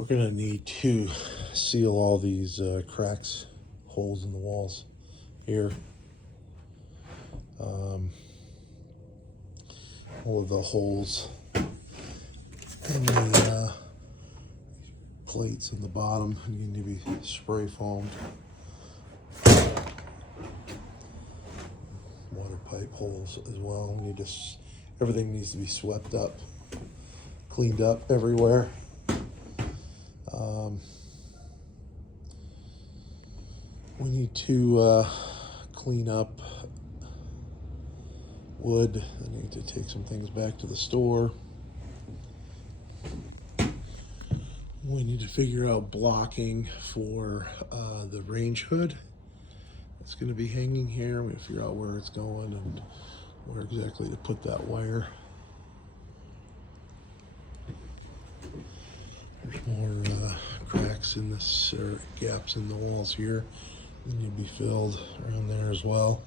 We're gonna need to seal all these cracks, holes in the walls here. All of the holes in the plates in the bottom need to be spray foamed. Water pipe holes as well. Everything needs to be swept up, cleaned up everywhere. We need to clean up wood. I need to take some things back to the store. We need to figure out blocking for the range hood. It's going to be hanging here. We have to figure out where it's going and where exactly to put that wire. There's more cracks in this, or gaps in the walls here. They need to be filled around there as well.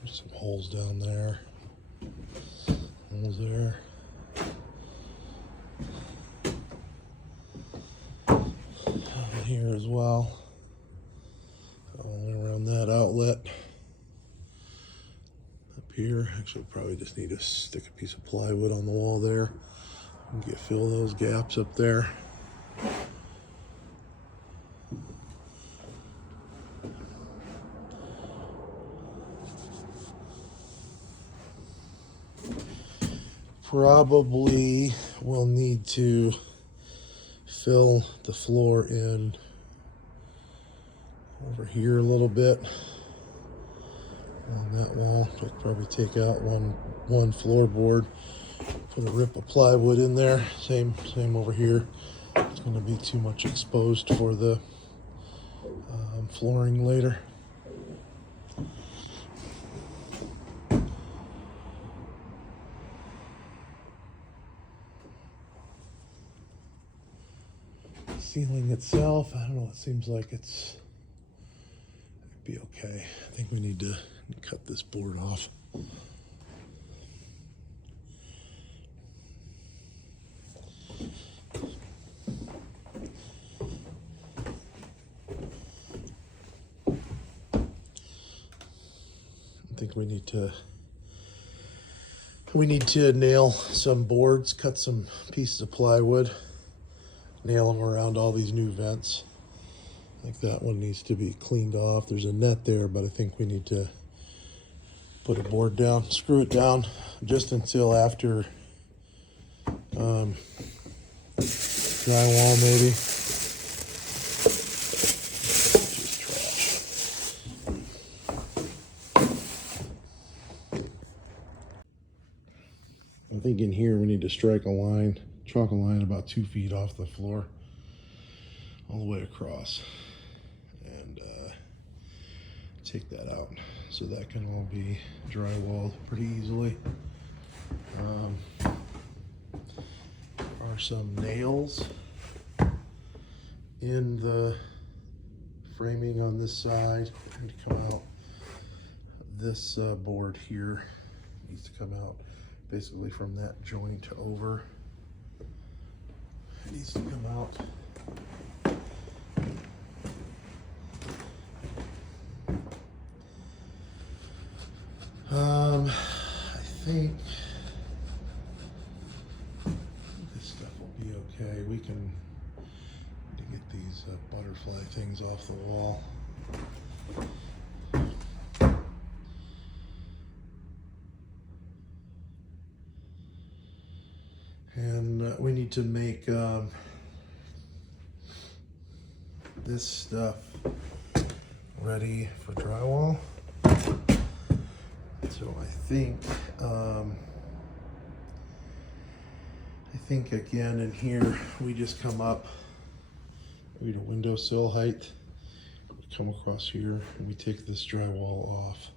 There's some holes down there. Holes there. Down here as well. All around that outlet. Up here, actually probably just need to stick a piece of plywood on the wall there and fill those gaps up there. Probably will need to fill the floor in over here a little bit on that wall. I'll probably take out one floorboard, put a rip of plywood in there. Same over here. It's going to be too much exposed for the flooring later. Ceiling itself, I don't know, it seems like it'd be okay. I think we need to cut this board off. I think we need to nail some boards, cut some pieces of plywood, nail them around all these new vents. I think that one needs to be cleaned off. There's a net there, but I think we need to put a board down, screw it down just until after drywall maybe. Just trash. I think in here we need to strike a line, chalk a line about 2 feet off the floor all the way across, and take that out so that can all be drywalled pretty easily. There are some nails in the framing on this side that need to come out. This board here needs to come out basically from that joint over. It needs to come out. I think this stuff will be okay. We can get these butterfly things off the wall. And we need to make this stuff ready for drywall. So I think again in here we just come up maybe to windowsill height, we come across here and we take this drywall off,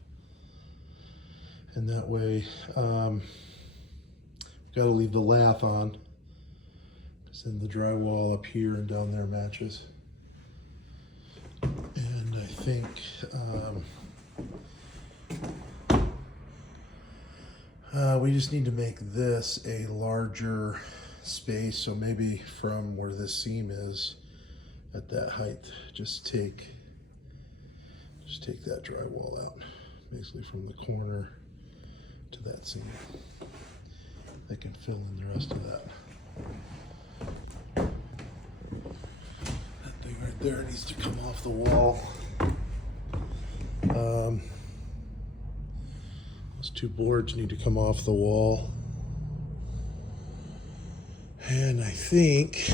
And that way, got to leave the lath on, because then the drywall up here and down there matches. And I think we just need to make this a larger space. So maybe from where this seam is at that height, just take that drywall out, basically from the corner to that seam. They can fill in the rest of that. That thing right there needs to come off the wall. Those two boards need to come off the wall. And I think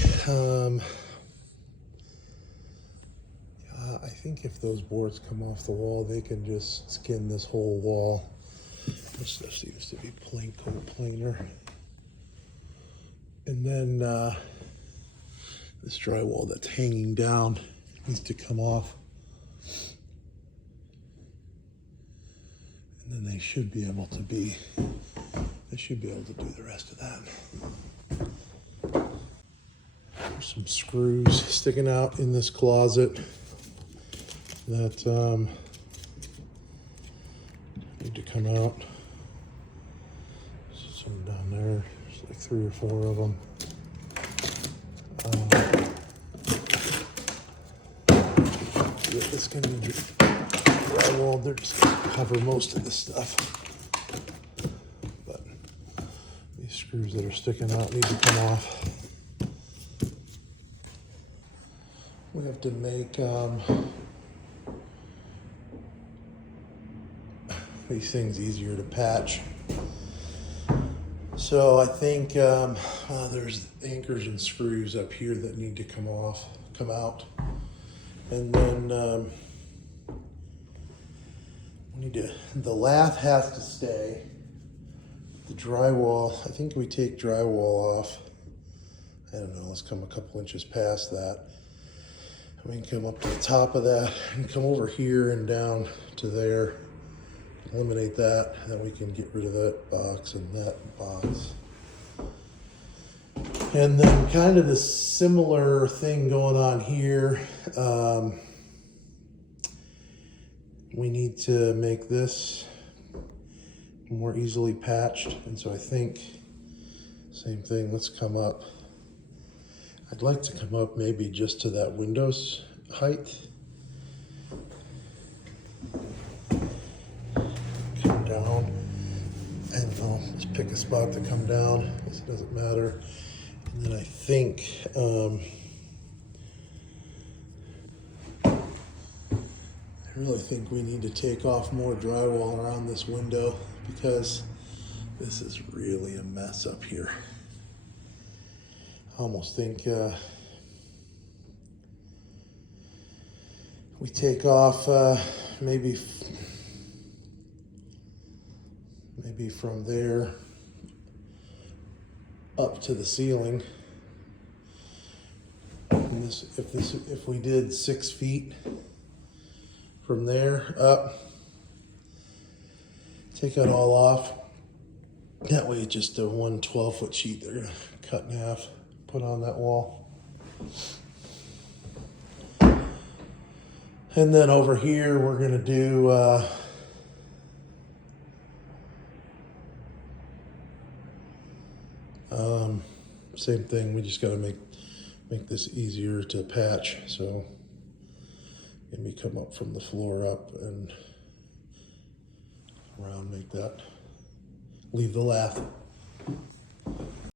if those boards come off the wall, they can just skin this whole wall. This stuff seems to be planer. And then this drywall that's hanging down needs to come off. And then they should be able to do the rest of that. There's some screws sticking out in this closet that need to come out. There's some down there. There's like 3 or 4 of them. Get this kind of drywall. They're just going to cover most of this stuff. But these screws that are sticking out need to come off. We have to make these things easier to patch. So I think there's anchors and screws up here that need to come out. And then the lath has to stay. The drywall, I think we take drywall off. I don't know, let's come a couple inches past that. We can come up to the top of that and come over here and down to there. Eliminate that, and then we can get rid of that box and that box. And then kind of the similar thing going on here. We need to make this more easily patched. And so I think, same thing, let's come up. I'd like to come up maybe just to that window's height. Come down, and I'll just pick a spot to come down. This doesn't matter. And then I think I really think we need to take off more drywall around this window, because this is really a mess up here. I almost think we take off maybe from there up to the ceiling. And if we did 6 feet from there up, take that all off. That way it's just a 1 12-foot sheet they're gonna cut in half, put on that wall. And then over here we're gonna do same thing. We just gotta make this easier to patch. So let me come up from the floor up and around, make that, leave the lath.